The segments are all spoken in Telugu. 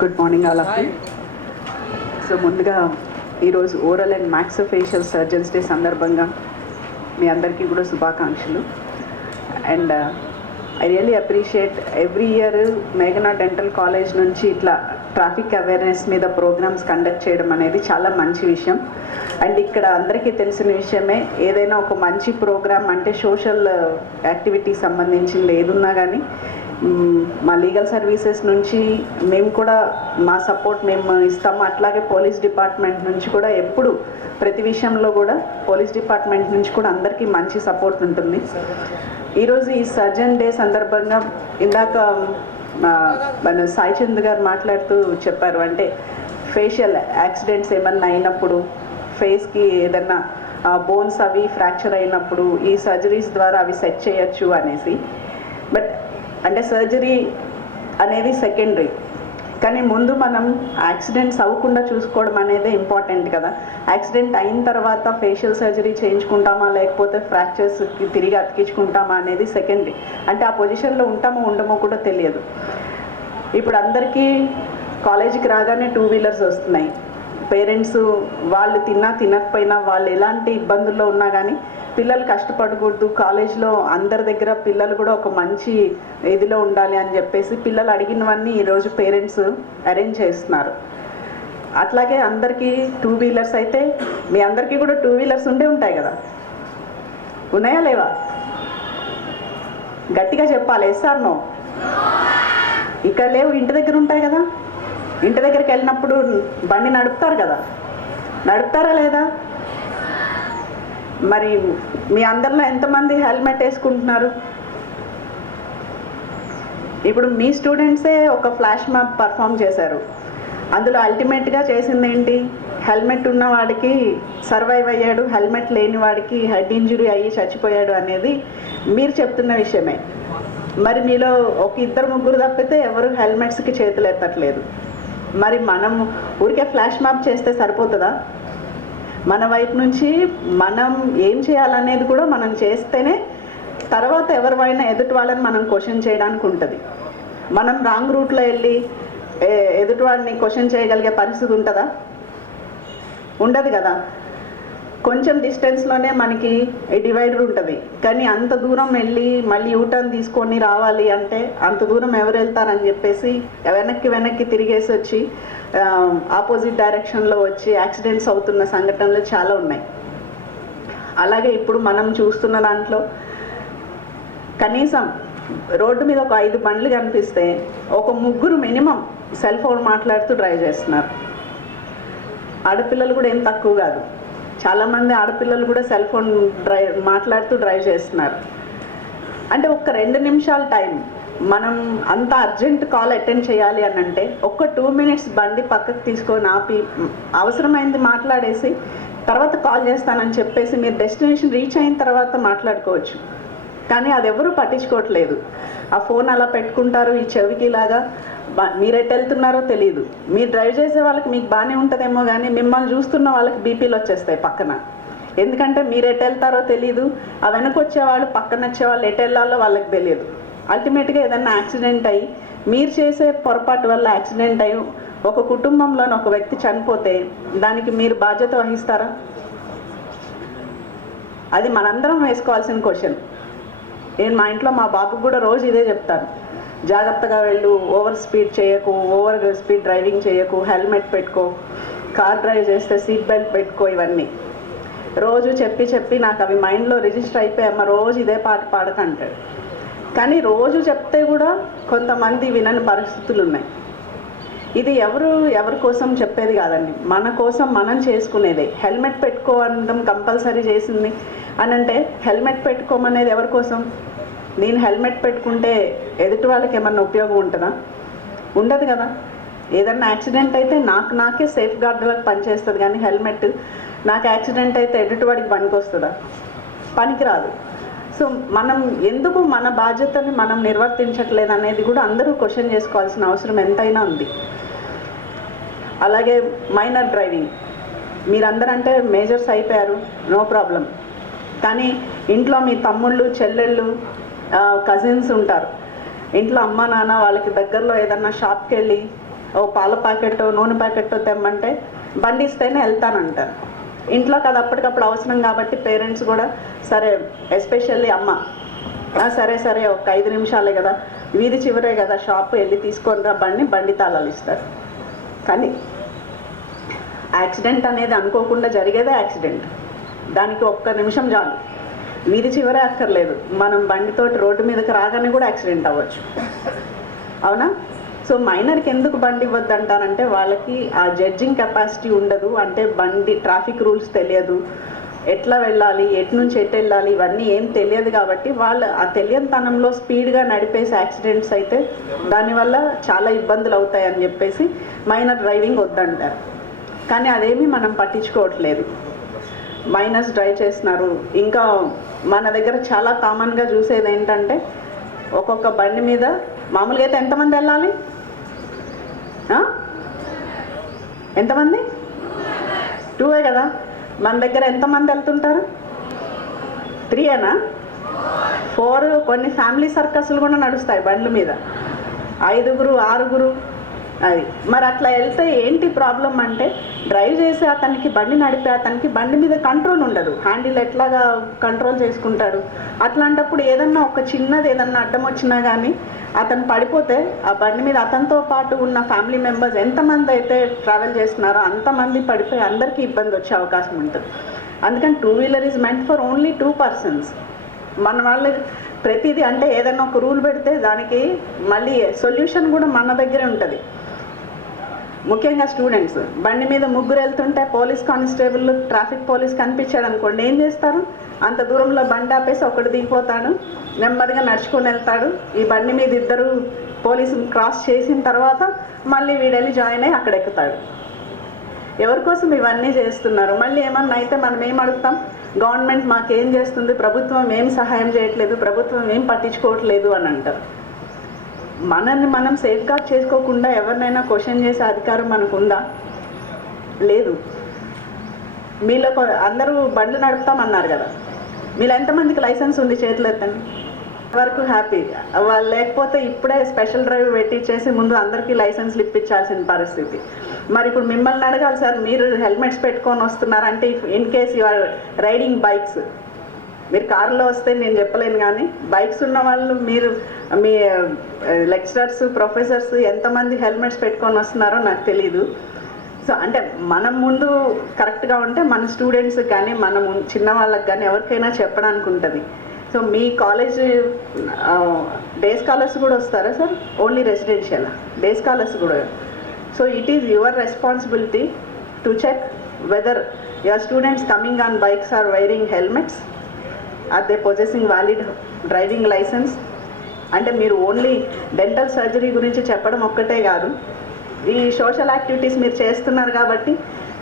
Good morning all of you. So ముందుగా ఈరోజు ఓరల్ అండ్ మ్యాక్సోఫేషియల్ సర్జన్స్ డే సందర్భంగా మీ అందరికీ కూడా శుభాకాంక్షలు. And I really appreciate every year మేఘనా డెంటల్ కాలేజ్ నుంచి ఇట్లా ట్రాఫిక్ అవేర్నెస్ మీద ప్రోగ్రామ్స్ కండక్ట్ చేయడం అనేది చాలా మంచి విషయం. అండ్ ఇక్కడ అందరికీ తెలిసిన విషయమే, ఏదైనా ఒక మంచి ప్రోగ్రామ్ అంటే సోషల్ యాక్టివిటీ సంబంధించింది ఏదున్నా కానీ మా లీగల్ సర్వీసెస్ నుంచి మేము కూడా మా సపోర్ట్ మేము ఇస్తాము. అట్లాగే పోలీస్ డిపార్ట్మెంట్ నుంచి కూడా ఎప్పుడు ప్రతి విషయంలో కూడా పోలీస్ డిపార్ట్మెంట్ నుంచి కూడా అందరికీ మంచి సపోర్ట్ ఉంటుంది. ఈరోజు ఈ సర్జన్ డే సందర్భంగా ఇందాక మన సాయి చంద్ గారు మాట్లాడుతూ చెప్పారు, అంటే ఫేషియల్ యాక్సిడెంట్స్ ఏమన్నా అయినప్పుడు, ఫేస్కి ఏదన్నా బోన్స్ అవి ఫ్రాక్చర్ అయినప్పుడు ఈ సర్జరీస్ ద్వారా అవి సెట్ చేయొచ్చు అనేసి. బట్ అంటే సర్జరీ అనేది సెకండరీ, కానీ ముందు మనం యాక్సిడెంట్స్ అవ్వకుండా చూసుకోవడం అనేది ఇంపార్టెంట్ కదా. యాక్సిడెంట్ అయిన తర్వాత ఫేషియల్ సర్జరీ చేయించుకుంటామా లేకపోతే ఫ్రాక్చర్స్కి తిరిగి అతికించుకుంటామా అనేది సెకండరీ. అంటే ఆ పొజిషన్లో ఉంటామో ఉండమో కూడా తెలియదు. ఇప్పుడు అందరికీ కాలేజీకి రాగానే 2 వీలర్స్ వస్తున్నాయి. పేరెంట్స్ వాళ్ళు తినకపోయినా వాళ్ళు ఎలాంటి ఇబ్బందుల్లో ఉన్నా కానీ పిల్లలు కష్టపడకూడదు, కాలేజ్లో అందరి దగ్గర పిల్లలు కూడా ఒక మంచి ఇదిలో ఉండాలి అని చెప్పేసి పిల్లలు అడిగినవన్నీ ఈరోజు పేరెంట్స్ అరేంజ్ చేస్తున్నారు. అట్లాగే అందరికీ 2 వీలర్స్ అయితే మీ అందరికీ కూడా 2 వీలర్స్ ఉండే ఉంటాయి కదా, ఉన్నాయా లేవా? గట్టిగా చెప్పాలి, ఎస్ఆర్ నో? ఇక్కడ లేవు, ఇంటి దగ్గర ఉంటాయి కదా. ఇంటి దగ్గరికి వెళ్ళినప్పుడు బండి నడుపుతారు కదా, నడుపుతారా లేదా? మరి మీ అందరిలో ఎంతమంది హెల్మెట్ వేసుకుంటున్నారు? ఇప్పుడు మీ స్టూడెంట్సే ఒక ఫ్లాష్ మాబ్ పర్ఫామ్ చేశారు. అందులో అల్టిమేట్గా చేసింది ఏంటి? హెల్మెట్ ఉన్న వాడికి సర్వైవ్ అయ్యాడు, హెల్మెట్ లేని వాడికి హెడ్ ఇంజురీ అయ్యి చచ్చిపోయాడు అనేది మీరు చెప్తున్న విషయమే. మరి మీలో ఒక 2-3 తప్పితే ఎవరు హెల్మెట్స్కి చేతులు ఎత్తట్లేదు. మరి మనం ఊరికే ఫ్లాష్ మాబ్ చేస్తే సరిపోతుందా? మన వైపు నుంచి మనం ఏం చేయాలనేది కూడా మనం చేస్తేనే తర్వాత ఎవరివైనా ఎదుటి వాళ్ళని మనం క్వశ్చన్ చేయడానికి ఉంటుంది. మనం రాంగ్ రూట్లో వెళ్ళి ఎదుటి వాడిని క్వశ్చన్ చేయగలిగే పరిస్థితి ఉంటుందా? ఉండదు కదా. కొంచెం డిస్టెన్స్లోనే మనకి డివైడర్ ఉంటుంది, కానీ అంత దూరం వెళ్ళి మళ్ళీ యూటర్న్ తీసుకొని రావాలి అంటే అంత దూరం ఎవరు వెళ్తారని చెప్పేసి వెనక్కి తిరిగేసి వచ్చి ఆపోజిట్ డైరెక్షన్లో వచ్చి యాక్సిడెంట్స్ అవుతున్న సంఘటనలు చాలా ఉన్నాయి. అలాగే ఇప్పుడు మనం చూస్తున్న దాంట్లో కనీసం రోడ్డు మీద ఒక 5 బండ్లు కనిపిస్తే ఒక 3 మినిమం సెల్ ఫోన్ మాట్లాడుతూ డ్రైవ్ చేస్తున్నారు. ఆడపిల్లలు కూడా ఏం తక్కువ కాదు, చాలామంది ఆడపిల్లలు కూడా సెల్ ఫోన్ మాట్లాడుతూ డ్రైవ్ చేస్తున్నారు. అంటే ఒక్క 2 నిమిషాల టైం మనం అంత అర్జెంట్ కాల్ అటెండ్ చేయాలి అని అంటే ఒక్క 2 మినిట్స్ బండి పక్కకు తీసుకొని ఆపి అవసరమైంది మాట్లాడేసి తర్వాత కాల్ చేస్తానని చెప్పేసి మీరు డెస్టినేషన్ రీచ్ అయిన తర్వాత మాట్లాడుకోవచ్చు. కానీ అది ఎవరూ పట్టించుకోవట్లేదు. ఆ ఫోన్ అలా పెట్టుకుంటారు ఈ చెవికి లాగా. మీరు ఎటు వెళ్తున్నారో తెలియదు. మీరు డ్రైవ్ చేసే వాళ్ళకి మీకు బాగానే ఉంటుందేమో, కానీ మిమ్మల్ని చూస్తున్న వాళ్ళకి బీపీలు వచ్చేస్తాయి పక్కన. ఎందుకంటే మీరు ఎటు వెళ్తారో తెలియదు, ఆ వెనక వచ్చేవాళ్ళు పక్కన వచ్చేవాళ్ళు ఎటు వెళ్ళాలో వాళ్ళకి తెలియదు. అల్టిమేట్గా ఏదైనా యాక్సిడెంట్ అయ్యి మీరు చేసే పొరపాటు వల్ల యాక్సిడెంట్ అయ్యి ఒక కుటుంబంలోని ఒక వ్యక్తి చనిపోతే దానికి మీరు బాధ్యత వహిస్తారా? అది మనందరం వేసుకోవాల్సిన క్వశ్చన్. నేను మా ఇంట్లో మా బాబుకు కూడా రోజు ఇదే చెప్తాను, జాగ్రత్తగా వెళ్ళు, ఓవర్ స్పీడ్ చేయకు, ఓవర్ స్పీడ్ డ్రైవింగ్ చేయకు, హెల్మెట్ పెట్టుకో, కార్ డ్రైవ్ చేస్తే సీట్ బెల్ట్ పెట్టుకో. ఇవన్నీ రోజు చెప్పి నాకు అవి మైండ్లో రిజిస్టర్ అయిపోయాయమ్మ, రోజు ఇదే పాట పాడకంటాడు. కానీ రోజు చెప్తే కూడా కొంతమంది వినని పరిస్థితులు ఉన్నాయి. ఇది ఎవరి కోసం చెప్పేది కాదండి, మన కోసం మనం చేసుకునేదే. హెల్మెట్ పెట్టుకోవడం కంపల్సరీ చేసింది అని అంటే హెల్మెట్ పెట్టుకోమనేది ఎవరి కోసం? నేను హెల్మెట్ పెట్టుకుంటే ఎదుటి వాళ్ళకి ఏమన్నా ఉపయోగం ఉంటుందా? ఉండదు కదా. ఏదన్నా యాక్సిడెంట్ అయితే నాకే సేఫ్ గార్డ్లకు పనిచేస్తుంది, కానీ హెల్మెట్ నాకు యాక్సిడెంట్ అయితే ఎదుటి వాడికి పనికి వస్తుందా? పనికిరాదు. సో మనం ఎందుకు మన బాధ్యతని మనం నిర్వర్తించట్లేదు అనేది కూడా అందరూ క్వశ్చన్ చేసుకోవాల్సిన అవసరం ఎంతైనా ఉంది. అలాగే మైనర్ డ్రైవింగ్, మీరందరంటే మేజర్స్ అయిపోయారు, నో ప్రాబ్లం. కానీ ఇంట్లో మీ తమ్ముళ్ళు చెల్లెళ్ళు కజిన్స్ ఉంటారు, ఇంట్లో అమ్మ నాన్న వాళ్ళకి దగ్గరలో ఏదన్నా షాప్కి వెళ్ళి ఓ పాల ప్యాకెట్టో నూనె ప్యాకెట్టో తెమ్మంటే బండి ఇస్తేనే వెళ్తానంటారు. ఇంట్లో కదా అప్పటికప్పుడు అవసరం కాబట్టి పేరెంట్స్ కూడా సరే, ఎస్పెషల్లీ అమ్మ సరే సరే ఒక 5 నిమిషాలే కదా, వీధి చివరే కదా షాప్, వెళ్ళి తీసుకొని రా బండి తాళాలు ఇస్తారు. కానీ యాక్సిడెంట్ అనేది అనుకోకుండా జరిగేదే యాక్సిడెంట్. దానికి ఒక్క నిమిషం చాలు, వీధి చివరే అక్కర్లేదు, మనం బండితోటి రోడ్డు మీదకి రాగానే కూడా యాక్సిడెంట్ అవ్వచ్చు. అవునా? సో మైనర్కి ఎందుకు బండి ఇవ్వద్దు అంటారంటే వాళ్ళకి ఆ జడ్జింగ్ కెపాసిటీ ఉండదు. అంటే బండి ట్రాఫిక్ రూల్స్ తెలియదు, ఎట్లా వెళ్ళాలి, ఎటు నుంచి ఎటు వెళ్ళాలి, ఇవన్నీ ఏం తెలియదు. కాబట్టి వాళ్ళు ఆ తెలియనితనంలో స్పీడ్గా నడిపేసి యాక్సిడెంట్స్ అయితే దానివల్ల చాలా ఇబ్బందులు అవుతాయని చెప్పేసి మైనర్ డ్రైవింగ్ వద్దంటారు. కానీ అదేమీ మనం పట్టించుకోవట్లేదు. మైనర్స్ డ్రైవ్ చేస్తున్నారు. ఇంకా మన దగ్గర చాలా కామన్గా చూసేది ఏంటంటే ఒక్కొక్క బండి మీద మామూలుగా అయితే ఎంతమంది వెళ్ళాలి? ఎంతమంది? 2 కదా. మన దగ్గర ఎంతమంది వెళ్తుంటారు? 3 4. కొన్ని ఫ్యామిలీ సర్కస్లు కూడా నడుస్తాయి బండ్ల మీద, 5, 6. అది మరి అట్లా వెళ్తే ఏంటి ప్రాబ్లం అంటే డ్రైవ్ చేసే అతనికి, బండి నడిపే అతనికి బండి మీద కంట్రోల్ ఉండదు. హ్యాండిల్ ఎట్లాగా కంట్రోల్ చేసుకుంటాడు? అట్లాంటప్పుడు ఏదన్నా ఒక చిన్నది ఏదన్నా అడ్డం వచ్చినా కానీ అతను పడిపోతే ఆ బండి మీద అతనితో పాటు ఉన్న ఫ్యామిలీ మెంబర్స్ ఎంతమంది అయితే ట్రావెల్ చేస్తున్నారో అంతమంది పడిపోయి అందరికీ ఇబ్బంది వచ్చే అవకాశం ఉంటుంది. అందుకని 2 wheeler is meant for only 2 persons. మన వాళ్ళు ప్రతిదీ అంటే ఏదన్నా ఒక రూల్ పెడితే దానికి మళ్ళీ సొల్యూషన్ కూడా మన దగ్గరే ఉంటుంది. ముఖ్యంగా స్టూడెంట్స్ బండి మీద 3 వెళ్తుంటే పోలీస్ కానిస్టేబుల్, ట్రాఫిక్ పోలీస్ కనిపించాడు అనుకోండి, ఏం చేస్తారు? అంత దూరంలో బండి ఆపేసి ఒకటి దిగిపోతాడు, నెమ్మదిగా నడుచుకొని వెళ్తాడు. ఈ బండి మీద 2 పోలీసులు క్రాస్ చేసిన తర్వాత మళ్ళీ వీడెళ్ళి జాయిన్ అయ్యి అక్కడ ఎక్కుతాడు. ఎవరి కోసం ఇవన్నీ చేస్తున్నారు? మళ్ళీ ఏమన్నా అయితే మనం ఏం అడుగుతాం? గవర్నమెంట్ మాకేం చేస్తుంది, ప్రభుత్వం ఏం సహాయం చేయట్లేదు, ప్రభుత్వం ఏం పట్టించుకోవట్లేదు అని అంటారు. మనల్ని మనం సేఫ్గార్డ్ చేసుకోకుండా ఎవరినైనా క్వశ్చన్ చేసే అధికారం మనకు ఉందా? లేదు. మీలో అందరూ బండ్లు నడుపుతామన్నారు కదా, మీలో ఎంతమందికి లైసెన్స్ ఉంది? చేతులు ఎత్తండి. వరకు హ్యాపీ. వాళ్ళు లేకపోతే ఇప్పుడే స్పెషల్ డ్రైవ్ పెట్టించేసి ముందు అందరికీ లైసెన్స్లు ఇప్పించాల్సిన పరిస్థితి. మరి ఇప్పుడు మిమ్మల్ని అడగాలి, సార్ మీరు హెల్మెట్స్ పెట్టుకొని వస్తున్నారంటే in case you are riding bikes, మీరు కారులో వస్తే నేను చెప్పలేను, కానీ బైక్స్ ఉన్న వాళ్ళు మీరు మీ లెక్చరర్స్, ప్రొఫెసర్స్ ఎంతమంది హెల్మెట్స్ పెట్టుకొని వస్తున్నారో నాకు తెలీదు. సో అంటే మనం ముందు కరెక్ట్గా ఉంటే మన స్టూడెంట్స్ కానీ మన చిన్న వాళ్ళకి కానీ ఎవరికైనా చెప్పడానికి ఉంటుంది. సో మీ కాలేజ్ డే స్కాలర్స్ కూడా వస్తారా సార్? Only residential? డే స్కాలర్స్ కూడా. So it is your responsibility to check whether your students coming on bikes or wearing helmets, are they possessing valid driving licence. అంటే మీరు ఓన్లీ డెంటల్ సర్జరీ గురించి చెప్పడం ఒక్కటే కాదు, ఈ సోషల్ యాక్టివిటీస్ మీరు చేస్తున్నారు కాబట్టి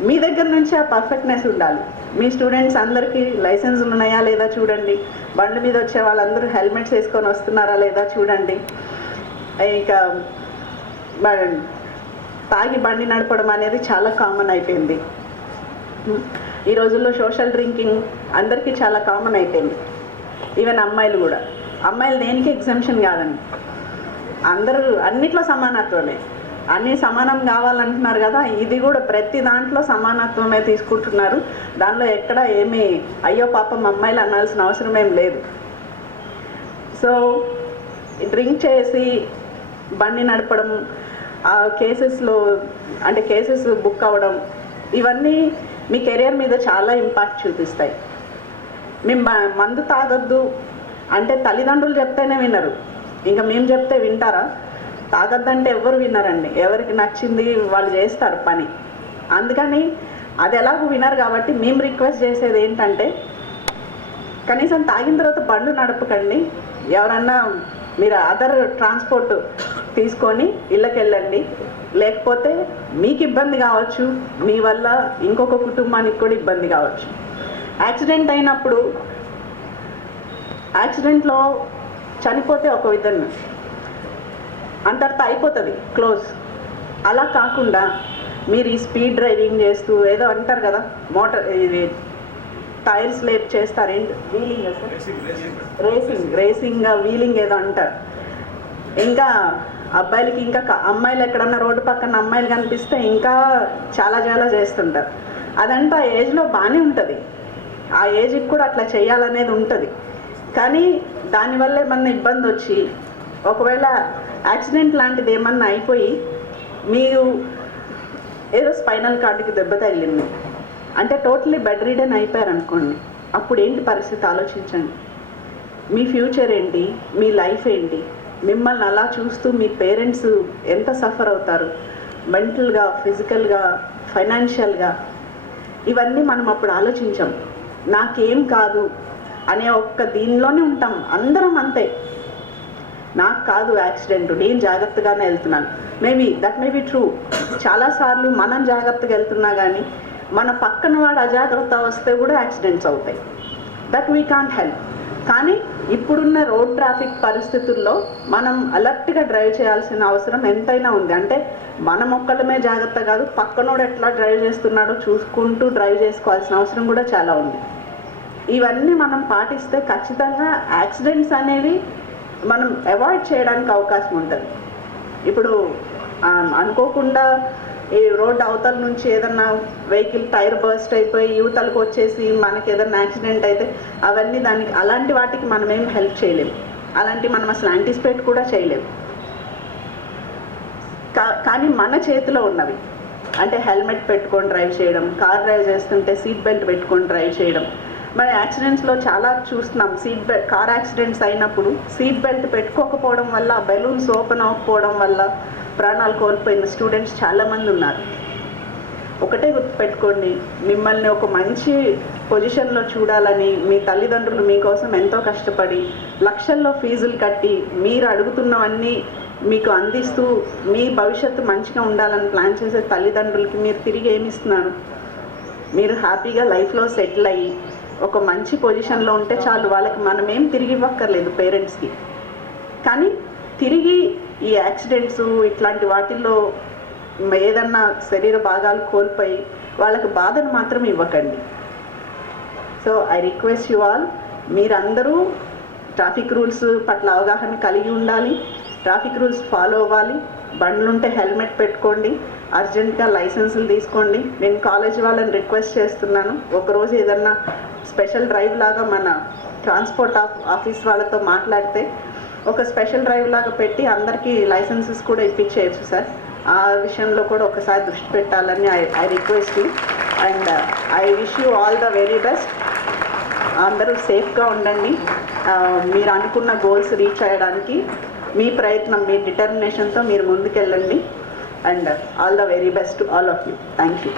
మీ దగ్గర నుంచి ఆ పర్ఫెక్ట్నెస్ ఉండాలి. మీ స్టూడెంట్స్ అందరికీ లైసెన్స్ ఉన్నాయా లేదా చూడండి, బండి మీద వచ్చే వాళ్ళందరూ హెల్మెట్స్ వేసుకొని వస్తున్నారా లేదా చూడండి. ఇక తాగి బండి నడపడం అనేది చాలా కామన్ అయిపోయింది ఈ రోజుల్లో. సోషల్ డ్రింకింగ్ అందరికీ చాలా కామన్ అయిపోయింది. ఈవెన్ అమ్మాయిలు కూడా. అమ్మాయిలు దేనికి ఎగ్జంప్షన్ కాదండి, అందరూ అన్నిట్లో సమానత్వమే. అన్నీ సమానం కావాలంటున్నారు కదా, ఇది కూడా ప్రతి దాంట్లో సమానత్వమే తీసుకుంటున్నారు. దానిలో ఎక్కడ ఏమీ అయ్యో పాపం అమ్మాయిలు అనాల్సిన అవసరం ఏం లేదు. సో డ్రింక్ చేసి బండి నడపడం, ఆ కేసెస్లో అంటే కేసెస్ బుక్ అవ్వడం, ఇవన్నీ మీ కెరియర్ మీద చాలా ఇంపాక్ట్ చూపిస్తాయి. మేము మందు తాగొద్దు అంటే తల్లిదండ్రులు చెప్తేనే వినరు, ఇంకా మేము చెప్తే వింటారా? తాగొద్దంటే ఎవరు వినరండి, ఎవరికి నచ్చింది వాళ్ళు చేస్తారు పని. అందుకని అది ఎలాగో వినరు కాబట్టి మేము రిక్వెస్ట్ చేసేది ఏంటంటే కనీసం తాగిన తర్వాత బండ్లు నడపకండి. ఎవరన్నా మీరు అదర్ ట్రాన్స్పోర్ట్ తీసుకొని ఇళ్ళకి వెళ్ళండి, లేకపోతే మీకు ఇబ్బంది కావచ్చు, మీ వల్ల ఇంకొక కుటుంబానికి కూడా ఇబ్బంది కావచ్చు. యాక్సిడెంట్ అయినప్పుడు యాక్సిడెంట్లో చనిపోతే ఒక విధంగా అంతటితో అయిపోతుంది, క్లోజ్. అలా కాకుండా మీరు ఈ స్పీడ్ డ్రైవింగ్ చేస్తూ ఏదో అంటారు కదా, మోటార్ ఇది టైర్స్ లేట్ చేస్తారు, ఏంటి వీలింగ్, రేసింగ్ వీలింగ్ ఏదో అంటారు. ఇంకా అబ్బాయిలకి ఇంకా అమ్మాయిలు ఎక్కడన్నా రోడ్డు పక్కన అమ్మాయిలు కనిపిస్తే ఇంకా చాలా చాలా చేస్తుంటారు. అదంతా ఆ ఏజ్లో బాగానే ఉంటుంది, ఆ ఏజ్కి కూడా అట్లా చేయాలనేది ఉంటుంది. కానీ దానివల్ల ఏమన్నా ఇబ్బంది వచ్చి ఒకవేళ యాక్సిడెంట్ లాంటిది ఏమన్నా అయిపోయి మీరు ఏదో స్పైనల్ కార్డుకి దెబ్బ తగిలింది అంటే టోటలీ బెడ్ రిడన్ అయిపోయారనుకోండి, అప్పుడు ఏంటి పరిస్థితి ఆలోచించండి. మీ ఫ్యూచర్ ఏంటి, మీ లైఫ్ ఏంటి, మిమ్మల్ని అలా చూస్తూ మీ పేరెంట్స్ ఎంత సఫర్ అవుతారు, మెంటల్గా, ఫిజికల్గా, ఫైనాన్షియల్గా. ఇవన్నీ మనం అప్పుడు ఆలోచించాం. నాకేం కాదు అనే ఒక్క దీనిలోనే ఉంటాం, అందరం అంతే. నాకు కాదు యాక్సిడెంట్, నేను జాగ్రత్తగానే వెళ్తున్నాను. That may be true. చాలాసార్లు మనం జాగ్రత్తగా వెళ్తున్నా కానీ మన పక్కన వాడు అజాగ్రత్త వస్తే కూడా యాక్సిడెంట్స్ అవుతాయి. That we can't help. కానీ ఇప్పుడున్న రోడ్ ట్రాఫిక్ పరిస్థితుల్లో మనం అలర్ట్గా డ్రైవ్ చేయాల్సిన అవసరం ఎంతైనా ఉంది. అంటే మనం ఒక్కళ్ళమే జాగ్రత్త కాదు, పక్కనోడు ఎట్లా డ్రైవ్ చేస్తున్నాడో చూసుకుంటూ డ్రైవ్ చేసుకోవాల్సిన అవసరం కూడా చాలా ఉంది. ఇవన్నీ మనం పాటిస్తే ఖచ్చితంగా యాక్సిడెంట్స్ అనేవి మనం అవాయిడ్ చేయడానికి అవకాశం ఉంటుంది. ఇప్పుడు అనుకోకుండా ఈ రోడ్ అవతల నుంచి ఏదన్నా వెహికల్ టైర్ బర్స్ట్ అయిపోయి యువతలకు వచ్చేసి మనకి ఏదన్నా యాక్సిడెంట్ అయితే అవన్నీ అలాంటి వాటికి మనం ఏం హెల్ప్ చేయలేము, అలాంటివి మనం అసలు యాంటిసిపేట్ కూడా చేయలేము. కానీ మన చేతిలో ఉన్నవి అంటే హెల్మెట్ పెట్టుకొని డ్రైవ్ చేయడం, కార్ డ్రైవ్ చేస్తుంటే సీట్ బెల్ట్ పెట్టుకొని డ్రైవ్ చేయడం. మరి యాక్సిడెంట్స్లో చాలా చూస్తున్నాం, కార్ యాక్సిడెంట్స్ అయినప్పుడు సీట్ బెల్ట్ పెట్టుకోకపోవడం వల్ల, బెలూన్స్ ఓపెన్ అవ్వకపోవడం వల్ల ప్రాణాలు కోల్పోయిన స్టూడెంట్స్ చాలామంది ఉన్నారు. ఒకటే గుర్తుపెట్టుకోండి, మిమ్మల్ని ఒక మంచి పొజిషన్లో చూడాలని మీ తల్లిదండ్రులు మీకోసం ఎంతో కష్టపడి లక్షల్లో ఫీజులు కట్టి మీరు అడుగుతున్నవన్నీ మీకు అందిస్తూ మీ భవిష్యత్తు మంచిగా ఉండాలని ప్లాన్ చేసే తల్లిదండ్రులకి మీరు తిరిగి ఏమి ఇస్తున్నారు? మీరు హ్యాపీగా లైఫ్లో సెటిల్ అయ్యి ఒక మంచి పొజిషన్లో ఉంటే చాలు. వాళ్ళకి మనం ఏం తిరిగి ఇవ్వక్కర్లేదు పేరెంట్స్కి. కానీ తిరిగి ఈ యాక్సిడెంట్స్ ఇట్లాంటి వాటిల్లో ఏదన్నా శరీర భాగాలు కోల్పోయి వాళ్ళకి బాధను మాత్రం ఇవ్వకండి. So I request you all, మీరందరూ ట్రాఫిక్ రూల్స్ పట్ల అవగాహన కలిగి ఉండాలి, ట్రాఫిక్ రూల్స్ ఫాలో అవ్వాలి, బండ్లుంటే హెల్మెట్ పెట్టుకోండి, అర్జెంట్గా లైసెన్సులు తీసుకోండి. నేను కాలేజ్ వాళ్ళని రిక్వెస్ట్ చేస్తున్నాను, ఒకరోజు ఏదన్నా స్పెషల్ డ్రైవ్ లాగా మన ట్రాన్స్పోర్ట్ ఆఫీస్ వాళ్ళతో మాట్లాడితే ఒక స్పెషల్ డ్రైవ్ లాగా పెట్టి అందరికీ లైసెన్సెస్ కూడా ఇప్పించేయచ్చు సార్. ఆ విషయంలో కూడా ఒకసారి దృష్టి పెట్టాలని I request you. And I wish you all the very best. అందరూ సేఫ్గా ఉండండి. మీరు అనుకున్న గోల్స్ రీచ్ అయ్యడానికి మీ ప్రయత్నం, మీ డిటర్మినేషన్తో మీరు ముందుకెళ్ళండి. And all the very best to all of you. Thank you.